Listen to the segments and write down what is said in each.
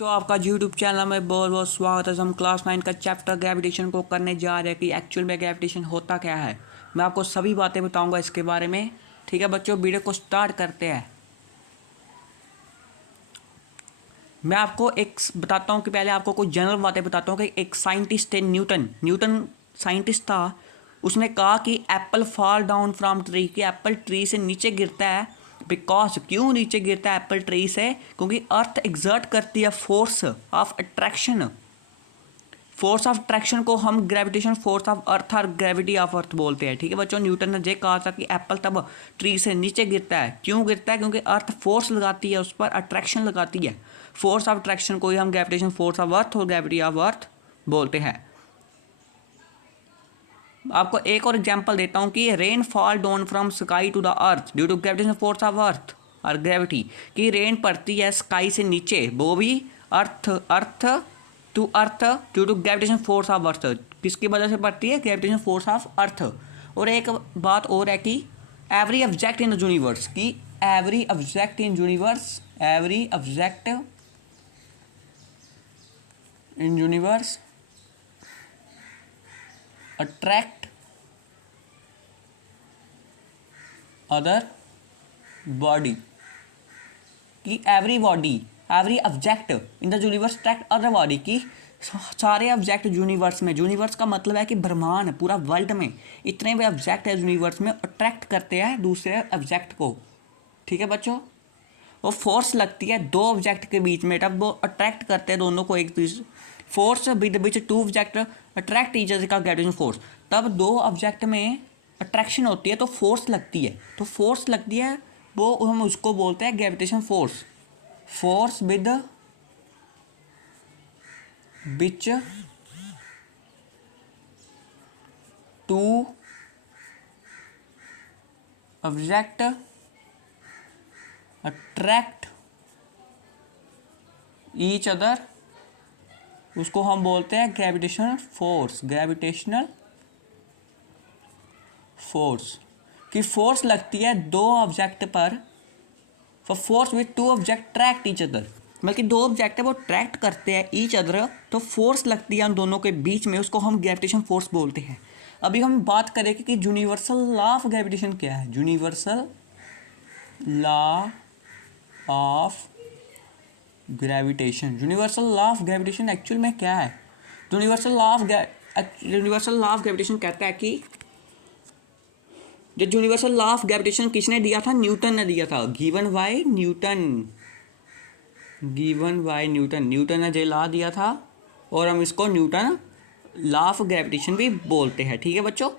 तो आपका YouTube channel में बहुत बहुत स्वागत है। हम क्लास 9 का चैप्टर ग्रेविटेशन को करने जा रहे हैं कि एक्चुअल में ग्रेविटेशन होता क्या है। मैं आपको सभी बातें बताऊंगा इसके बारे में। ठीक है बच्चों, वीडियो को स्टार्ट करते हैं। मैं आपको एक बताता हूँ कि पहले आपको कुछ जनरल बातें बताता हूँ कि एक साइंटिस्ट है न्यूटन साइंटिस्ट था। उसने कहा कि Apple fall down from tree, कि एप्पल ट्री से नीचे गिरता है। बिकॉज क्यों नीचे गिरता है एप्पल ट्री से? क्योंकि अर्थ एग्जर्ट करती है force of attraction. Force of attraction को हम ग्रेविटेशन फोर्स ऑफ अर्थ और ग्रेविटी ऑफ अर्थ बोलते हैं। ठीक है बच्चों, न्यूटन ने ये कहा था कि एप्पल तब ट्री से नीचे गिरता है। क्यों गिरता है? क्योंकि अर्थ फोर्स लगाती है, उस पर अट्रैक्शन लगाती है। फोर्स ऑफ अट्रैक्शन को ही हम ग्रेविटेशन फोर्स ऑफ अर्थ और ग्रेविटी ऑफ अर्थ बोलते हैं। आपको एक और एग्जांपल देता हूं कि rain fall down from sky to the earth due to gravitation force of earth और ग्रेविटी। कि रेन पड़ती है स्काई से नीचे, वो भी earth earth to earth due to gravitation force of earth. किसकी वजह से पड़ती है? Gravitation force of earth. और एक बात और है कि every object in the universe, की every object in universe, every object in universe attract other body, कि every body, every object in the universe attract other body. की सारे ऑब्जेक्ट यूनिवर्स में, यूनिवर्स का मतलब है कि ब्रह्मांड, पूरा वर्ल्ड में इतने भी ऑब्जेक्ट है यूनिवर्स में, अट्रैक्ट करते हैं दूसरे ऑब्जेक्ट को। ठीक है बच्चों, वो फोर्स लगती है दो ऑब्जेक्ट के बीच में, तब वो अट्रैक्ट करते हैं दोनों को एक दूसरे। Force with which two object attract each other का ग्रेविटेशन फोर्स। तब दो ऑब्जेक्ट में अट्रैक्शन होती है तो फोर्स लगती है, तो फोर्स लगती है वो हम उसको बोलते हैं gravitation force. Force with which two object attract each other, उसको हम बोलते हैं ग्रेविटेशनल फोर्स। ग्रेविटेशनल फोर्स की फोर्स लगती है दो ऑब्जेक्ट पर। For force with two object tract each other, मतलब कि दो ऑब्जेक्ट है वो ट्रैक्ट करते हैं ईच अदर, तो फोर्स लगती है उन दोनों के बीच में, उसको हम ग्रेविटेशन फोर्स बोलते हैं। अभी हम बात करेंगे कि यूनिवर्सल लॉ ऑफ ग्रेविटेशन क्या है। Universal law of gravitation, universal law of gravitation actual में क्या है? यूनिवर्सल लॉ ऑफ ग्रेविटेशन कहता है कि जो यूनिवर्सल लॉ ऑफ ग्रेविटेशन किसने दिया था? न्यूटन ने दिया था। गिवन बाय न्यूटन, न्यूटन ने जो लॉ दिया था, और हम इसको न्यूटन लॉ ऑफ ग्रेविटेशन भी बोलते हैं। ठीक है बच्चों,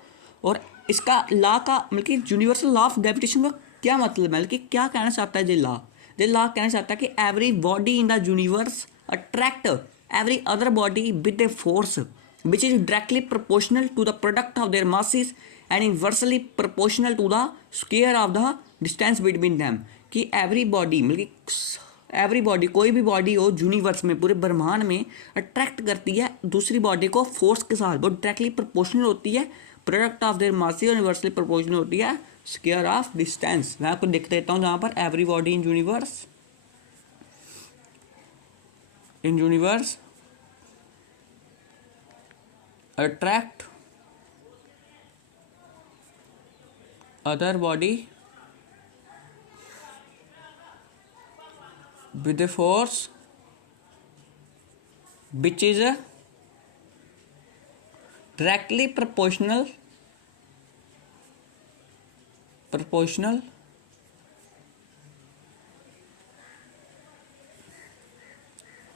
और इसका लॉ का मतलब कि यूनिवर्सल लॉ ऑफ ग्रेविटेशन का क्या मतलब है, मतलब कि क्या कहना चाहता है ये लॉ? ये लॉ कहना चाहता है कि every body in the universe attract every other body with a force which is directly proportional to the product of their masses and inversely proportional to the square of the distance between them। कि every body मतलब कि every body, कोई भी body हो universe में, पूरे ब्रह्मांड में, अट्रैक्ट करती है दूसरी बॉडी को फोर्स के साथ। वो डायरेक्टली प्रोपोर्शनल होती है प्रोडक्ट ऑफ देयर मासेस और इन्वर्सली प्रोपोर्शनल होती है स्क्वायर ऑफ डिस्टेंस। मैं आपको लिख देता हूँ जहाँ पर every body in universe attract other body with a force which is directly proportional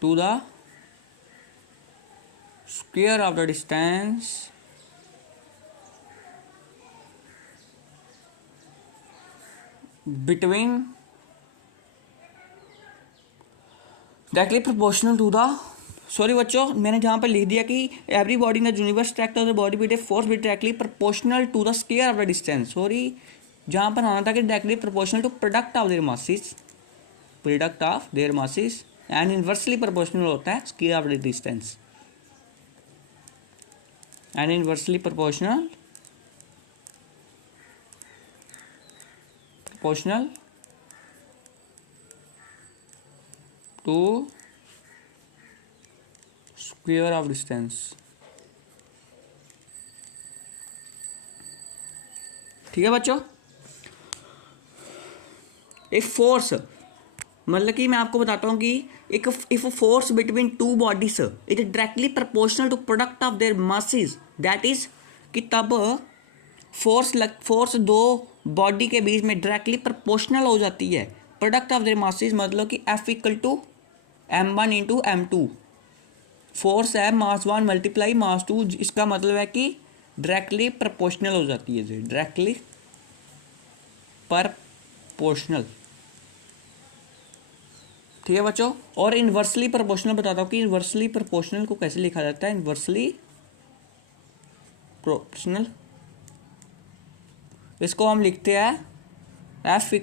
to the square of the distance between, directly proportional to the, sorry बच्चों मैंने जहाँ पर लिख दिया कि every body in the universe tract of the body with a force with directly proportional to the square of the distance. Sorry, जहाँ पर आना था कि directly proportional to product of their masses and inversely proportional होता है square of the distance, and inversely proportional to square of distance. ठीक है बच्चों, एक फोर्स, मतलब कि मैं आपको बताता हूँ कि एक if force between two bodies it is directly proportional to product of their masses, that is कि तब फोर्स दो बॉडी के बीच में डायरेक्टली प्रोपोर्शनल हो जाती है प्रोडक्ट ऑफ देयर मासेस, मतलब कि F equal to m1 into m2। Force है मास 1 मल्टीप्लाई मास 2, इसका मतलब है कि डायरेक्टली प्रोपोर्शनल हो जाती है, डायरेक्टली प्रोपोर्शनल। ठीक है बच्चों, और इन्वर्सली प्रोपोर्शनल बताता हूँ कि इन्वर्सली प्रोपोर्शनल को कैसे लिखा जाता है। इन्वर्सली प्रोपोर्शनल, इसको हम लिखते हैं एफ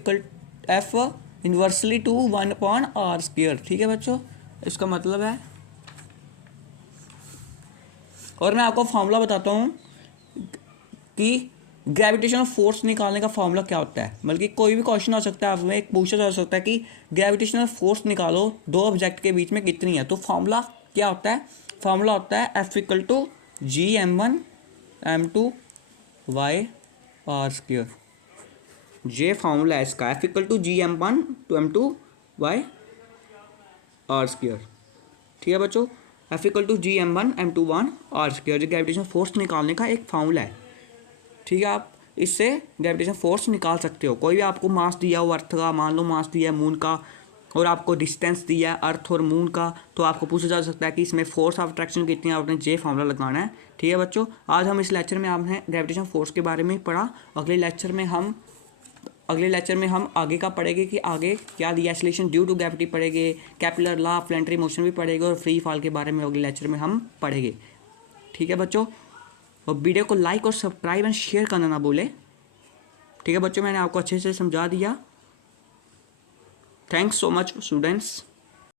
इन्वर्सली टू 1/r²। ठीक है बच्चों, इसका मतलब है, और मैं आपको फॉर्मूला बताता हूँ कि ग्रेविटेशनल फोर्स निकालने का फॉर्मूला क्या होता है। बल्कि कोई भी क्वेश्चन आ सकता है, आपमें एक पूछा जा सकता है कि ग्रेविटेशनल फोर्स निकालो दो ऑब्जेक्ट के बीच में कितनी है, तो फॉर्मूला क्या होता है। फॉर्मूला होता है F equal to Gm1 m2 y/r²। ये फॉर्मूला है इसका, F equal to Gm1 to m2 y/r²। ठीक है बच्चों, F equal to Gm1 m2 1r², जो ग्रेविटेशनल फोर्स निकालने का एक फॉर्मूला है। ठीक है, आप इससे ग्रेविटेशन फोर्स निकाल सकते हो। कोई भी आपको मास दिया हो अर्थ का, मान लो मास दिया है मून का, और आपको डिस्टेंस दिया है अर्थ और मून का, तो आपको पूछा जा सकता है कि इसमें फोर्स ऑफ अट्रैक्शन कितनी है, आपने जे फॉर्मूला लगाना है। ठीक है बच्चों, आज हम इस लेक्चर में आपने ग्रेविटेशन फोर्स के बारे में पढ़ा। अगले लेक्चर में हम आगे का पढ़ेंगे कि आगे क्या दिया, एक्सेलरेशन ड्यू टू ग्रेविटी पढ़ेंगे, कैपिलर लॉ ऑफ प्लैनेटरी मोशन भी पढ़ेंगे, और फ्री फॉल के बारे में अगले लेक्चर में हम पढ़ेंगे। ठीक है बच्चों, और वीडियो को लाइक और सब्सक्राइब एंड शेयर करना ना भूलें। ठीक है बच्चों, मैंने आपको अच्छे से समझा दिया। Thanks so much students.